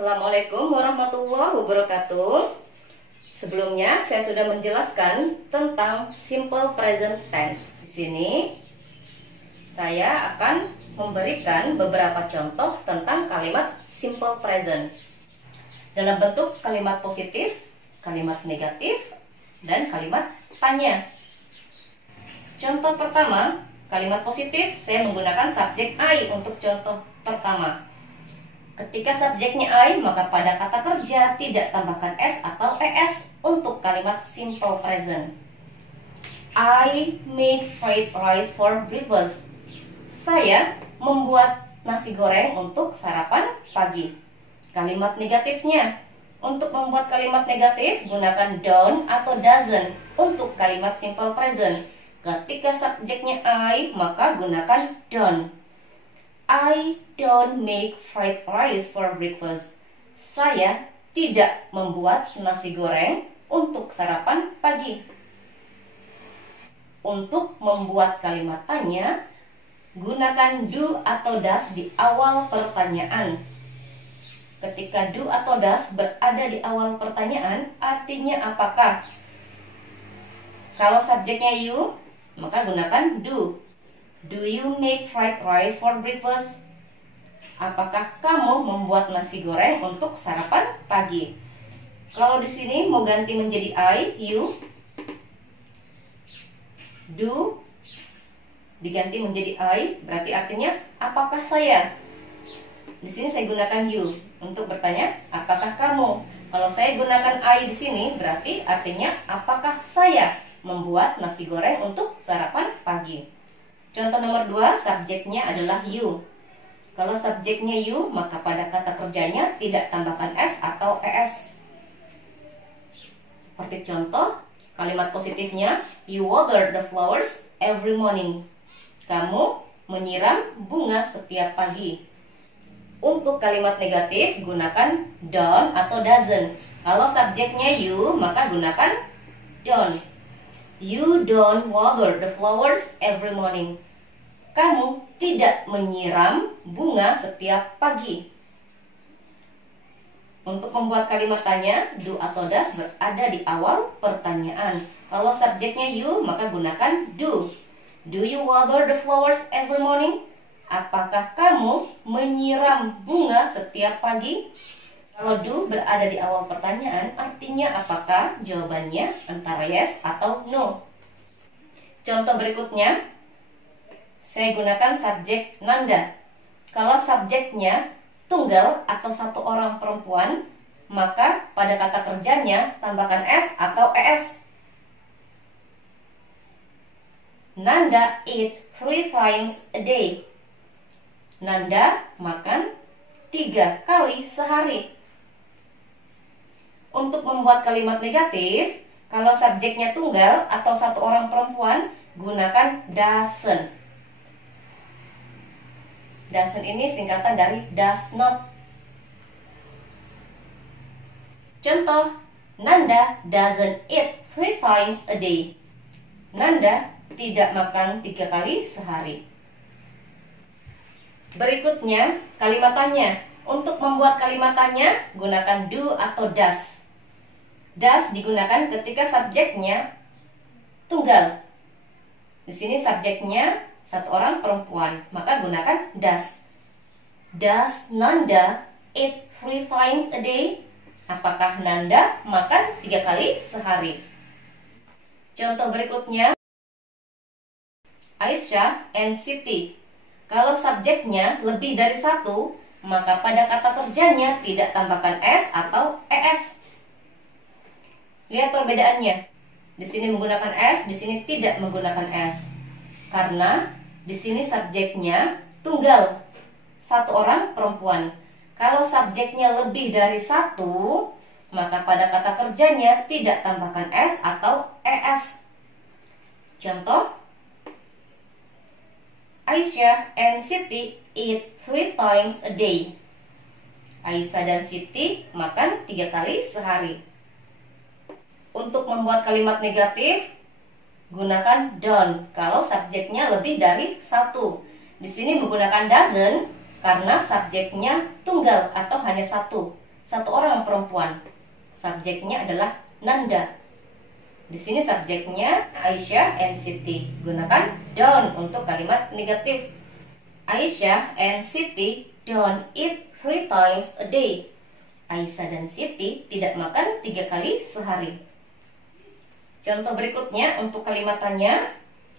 Assalamualaikum warahmatullahi wabarakatuh. Sebelumnya saya sudah menjelaskan tentang simple present tense. Di sini saya akan memberikan beberapa contoh tentang kalimat simple present dalam bentuk kalimat positif, kalimat negatif, dan kalimat tanya. Contoh pertama, kalimat positif, saya menggunakan subjek I untuk contoh pertama. Ketika subjeknya I, maka pada kata kerja tidak tambahkan S atau ES untuk kalimat simple present. I make fried rice for breakfast. Saya membuat nasi goreng untuk sarapan pagi. Kalimat negatifnya, untuk membuat kalimat negatif, gunakan don't atau doesn't untuk kalimat simple present. Ketika subjeknya I, maka gunakan don't. I don't make fried rice for breakfast. Saya tidak membuat nasi goreng untuk sarapan pagi. Untuk membuat kalimat tanya, gunakan do atau does di awal pertanyaan. Ketika do atau does berada di awal pertanyaan, artinya apakah? Kalau subjeknya you, maka gunakan do. Do you make fried rice for breakfast? Apakah kamu membuat nasi goreng untuk sarapan pagi? Kalau di sini mau ganti menjadi I, you, do diganti menjadi I, berarti artinya apakah saya? Di sini saya gunakan you untuk bertanya apakah kamu. Kalau saya gunakan I di sini, berarti artinya apakah saya membuat nasi goreng untuk sarapan pagi. Contoh nomor 2, subjeknya adalah you. Kalau subjeknya you, maka pada kata kerjanya tidak tambahkan S atau ES. Seperti contoh, kalimat positifnya, you water the flowers every morning. Kamu menyiram bunga setiap pagi. Untuk kalimat negatif, gunakan don't atau doesn't. Kalau subjeknya you, maka gunakan don't. You don't water the flowers every morning. Kamu tidak menyiram bunga setiap pagi. Untuk membuat kalimat tanya, do atau does berada di awal pertanyaan. Kalau subjeknya you, maka gunakan do. Do you water the flowers every morning? Apakah kamu menyiram bunga setiap pagi? Kalau do berada di awal pertanyaan, artinya apakah? Jawabannya antara yes atau no. Contoh berikutnya, saya gunakan subjek Nanda. Kalau subjeknya tunggal atau satu orang perempuan, maka pada kata kerjanya tambahkan S atau ES. Nanda eats 3 times a day. Nanda makan 3 kali sehari. Untuk membuat kalimat negatif, kalau subjeknya tunggal atau satu orang perempuan, gunakan doesn't. Doesn't ini singkatan dari does not. Contoh, Nanda doesn't eat 3 times a day. Nanda tidak makan 3 kali sehari. Berikutnya, kalimat tanya. Untuk membuat kalimat tanya, gunakan do atau does. Does digunakan ketika subjeknya tunggal. Di sini subjeknya satu orang perempuan, maka gunakan does. Does Nanda eat 3 times a day? Apakah Nanda makan 3 kali sehari? Contoh berikutnya, Aisyah and Siti. Kalau subjeknya lebih dari satu, maka pada kata kerjanya tidak tambahkan S atau ES. Lihat perbedaannya. Di sini menggunakan S, di sini tidak menggunakan S. Karena di sini subjeknya tunggal, satu orang perempuan. Kalau subjeknya lebih dari satu, maka pada kata kerjanya tidak tambahkan S atau ES. Contoh, Aisyah and Siti eat 3 times a day. Aisyah dan Siti makan 3 kali sehari. Untuk membuat kalimat negatif, gunakan don't kalau subjeknya lebih dari satu. Di sini menggunakan doesn't karena subjeknya tunggal atau hanya satu. satu orang perempuan. Subjeknya adalah Nanda. Di sini subjeknya Aisyah and Siti. Gunakan don't untuk kalimat negatif. Aisyah and Siti don't eat 3 times a day. Aisyah dan Siti tidak makan 3 kali sehari. Contoh berikutnya untuk kalimat tanya.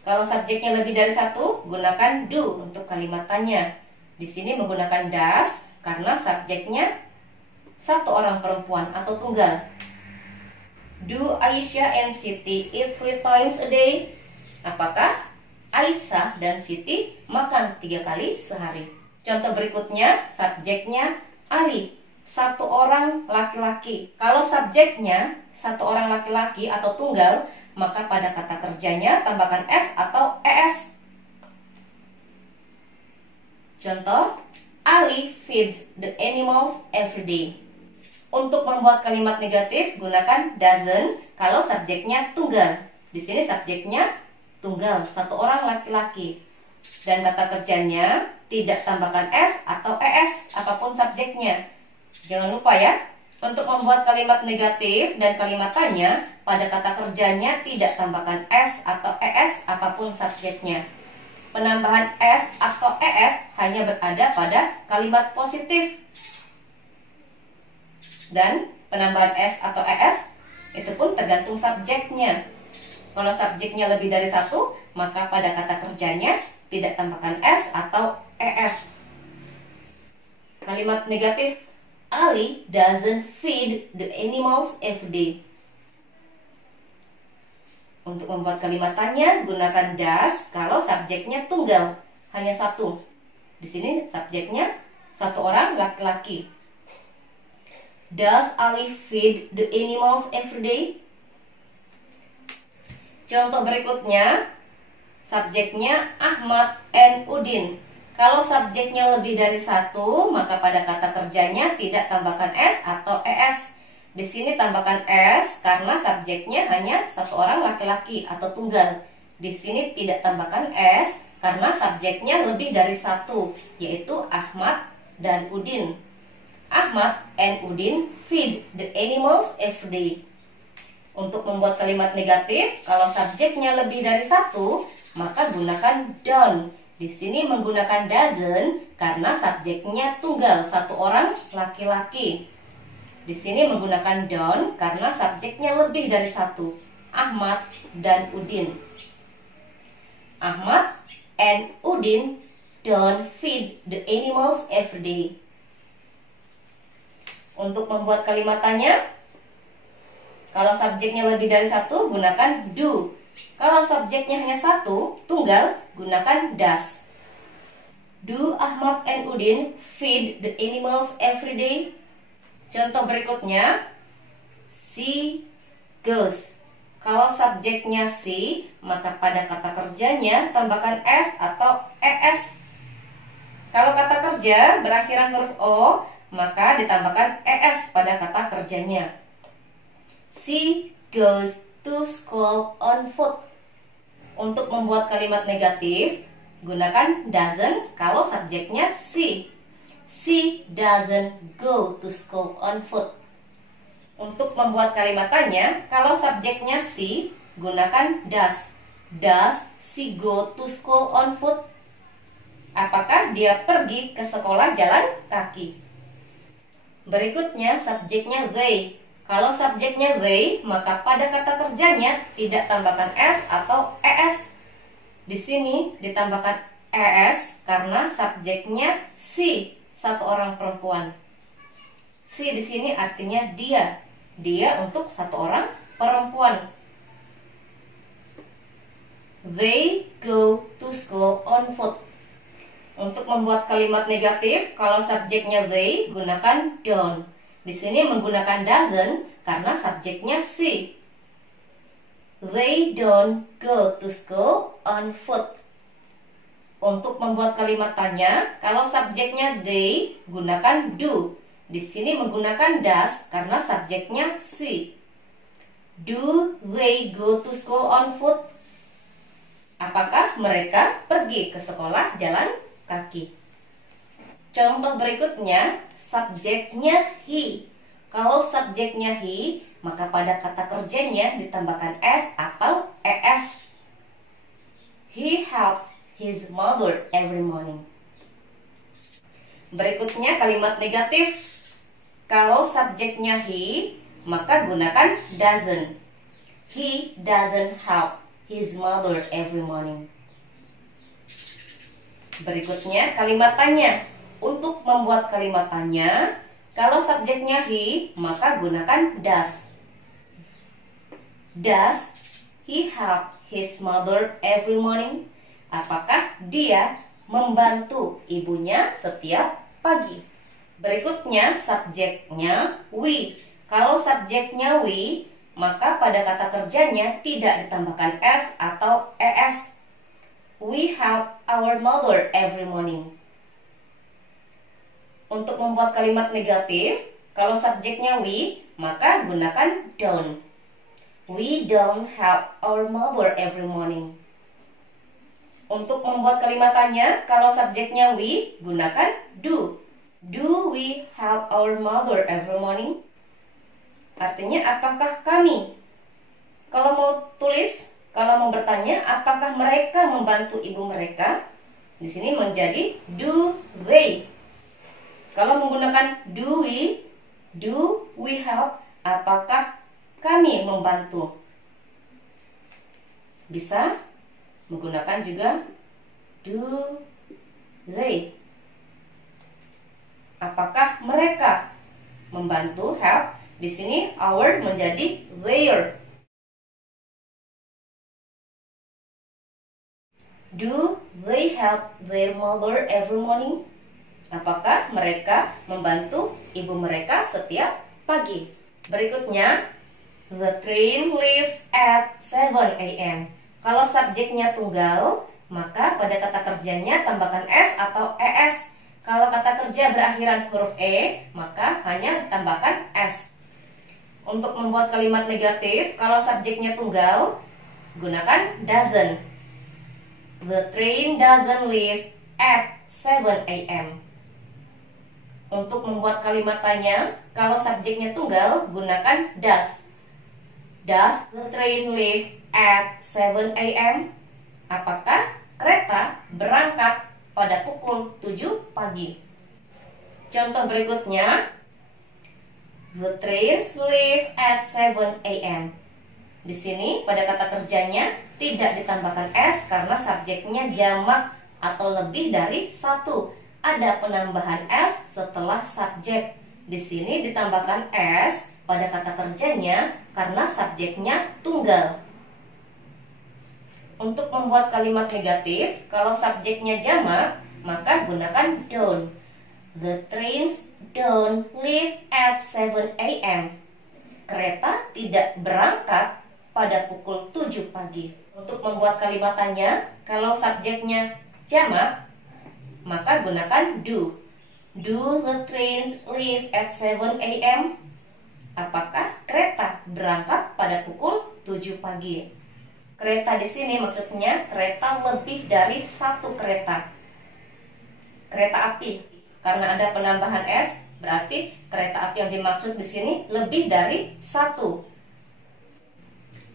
Kalau subjeknya lebih dari 1, gunakan do untuk kalimat tanya. Di sini menggunakan does karena subjeknya satu orang perempuan atau tunggal. Do Aisyah and Siti eat 3 times a day? Apakah Aisyah dan Siti makan 3 kali sehari? Contoh berikutnya, subjeknya Ali, satu orang laki-laki. Kalau subjeknya satu orang laki-laki atau tunggal, maka pada kata kerjanya tambahkan s atau es. Contoh, Ali feeds the animals every day. Untuk membuat kalimat negatif, gunakan doesn't kalau subjeknya tunggal. Di sini subjeknya tunggal, satu orang laki-laki. Dan kata kerjanya tidak tambahkan s atau es, apapun subjeknya. Jangan lupa ya, untuk membuat kalimat negatif dan kalimat tanya, pada kata kerjanya tidak tambahkan s atau es, apapun subjeknya. Penambahan s atau es hanya berada pada kalimat positif. Dan penambahan s atau es itu pun tergantung subjeknya. Kalau subjeknya lebih dari 1, maka pada kata kerjanya tidak tambahkan s atau es. Kalimat negatif, Ali doesn't feed the animals every day. Untuk membuat kalimat tanya, gunakan does kalau subjeknya tunggal, hanya 1. Di sini subjeknya satu orang laki-laki. Does Ali feed the animals every day? Contoh berikutnya, subjeknya Ahmad and Udin. Kalau subjeknya lebih dari 1, maka pada kata kerjanya tidak tambahkan s atau es. Di sini tambahkan s karena subjeknya hanya satu orang laki-laki atau tunggal. Di sini tidak tambahkan s karena subjeknya lebih dari 1, yaitu Ahmad dan Udin. Ahmad and Udin feed the animals every day. Untuk membuat kalimat negatif, kalau subjeknya lebih dari 1, maka gunakan don't. Di sini menggunakan doesn't karena subjeknya tunggal, satu orang laki-laki. Di sini menggunakan don't karena subjeknya lebih dari 1, Ahmad dan Udin. Ahmad and Udin don't feed the animals every day. Untuk membuat kalimat tanya, kalau subjeknya lebih dari 1, gunakan do. Kalau subjeknya hanya 1, tunggal, gunakan does. Do Ahmad and Udin feed the animals every day? Contoh berikutnya, she goes. Kalau subjeknya she, maka pada kata kerjanya tambahkan s atau es. Kalau kata kerja berakhiran huruf o, maka ditambahkan es pada kata kerjanya. She goes to school on foot. Untuk membuat kalimat negatif, gunakan doesn't kalau subjeknya she. She doesn't go to school on foot. Untuk membuat kalimat tanya, kalau subjeknya she, gunakan does. Does she go to school on foot? Apakah dia pergi ke sekolah jalan kaki? Berikutnya subjeknya they. Kalau subjeknya they, maka pada kata kerjanya tidak tambahkan s atau es. Di sini ditambahkan es karena subjeknya she, satu orang perempuan. She di sini artinya dia. Dia untuk satu orang perempuan. They go to school on foot. Untuk membuat kalimat negatif, kalau subjeknya they, gunakan don't. Di sini menggunakan doesn't karena subjeknya she. They don't go to school on foot. Untuk membuat kalimat tanya, kalau subjeknya they, gunakan do. Di sini menggunakan does karena subjeknya she. Do they go to school on foot? Apakah mereka pergi ke sekolah jalan kaki? Contoh berikutnya, subjeknya he. Kalau subjeknya he, maka pada kata kerjanya ditambahkan s atau es. He helps his mother every morning. Berikutnya kalimat negatif. Kalau subjeknya he, maka gunakan doesn't. He doesn't help his mother every morning. Berikutnya kalimat tanya. Untuk membuat kalimat tanya, kalau subjeknya he, maka gunakan does. Does he help his mother every morning? Apakah dia membantu ibunya setiap pagi? Berikutnya subjeknya we. Kalau subjeknya we, maka pada kata kerjanya tidak ditambahkan s atau es. We help our mother every morning. Untuk membuat kalimat negatif, kalau subjeknya we, maka gunakan don't. We don't help our mother every morning. Untuk membuat kalimat tanya, kalau subjeknya we, gunakan do. Do we help our mother every morning? Artinya, apakah kami? Kalau mau tulis, kalau mau bertanya, apakah mereka membantu ibu mereka? Di sini menjadi do they. Kalau menggunakan do we help, apakah kami membantu? Bisa menggunakan juga do they. Apakah mereka membantu, help? Di sini our menjadi their. Do they help their mother every morning? Apakah mereka membantu ibu mereka setiap pagi? Berikutnya, the train leaves at 7 a.m. Kalau subjeknya tunggal, maka pada kata kerjanya tambahkan s atau es. Kalau kata kerja berakhiran huruf e, maka hanya tambahkan s. Untuk membuat kalimat negatif, kalau subjeknya tunggal, gunakan doesn't. The train doesn't leave at 7 a.m. Untuk membuat kalimat tanya, kalau subjeknya tunggal, gunakan does. Does the train leave at 7 a.m.? Apakah kereta berangkat pada pukul 7 pagi? Contoh berikutnya, the trains leave at 7 a.m. Di sini pada kata kerjanya tidak ditambahkan s karena subjeknya jamak atau lebih dari satu. Ada penambahan s setelah subjek. Di sini ditambahkan s pada kata kerjanya karena subjeknya tunggal. Untuk membuat kalimat negatif, kalau subjeknya jamak, maka gunakan don't. The trains don't leave at 7 a.m. Kereta tidak berangkat pada pukul 7 pagi. Untuk membuat kalimat tanya, kalau subjeknya jamak, maka gunakan do. Do the trains leave at 7 a.m.? Apakah kereta berangkat pada pukul 7 pagi? Kereta di sini maksudnya kereta lebih dari satu kereta. Kereta api. Karena ada penambahan s, berarti kereta api yang dimaksud di sini lebih dari satu.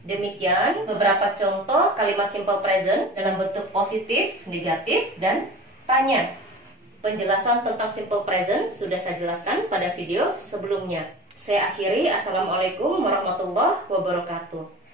Demikian beberapa contoh kalimat simple present dalam bentuk positif, negatif, dan tanya. Penjelasan tentang simple present sudah saya jelaskan pada video sebelumnya. Saya akhiri. Assalamualaikum warahmatullahi wabarakatuh.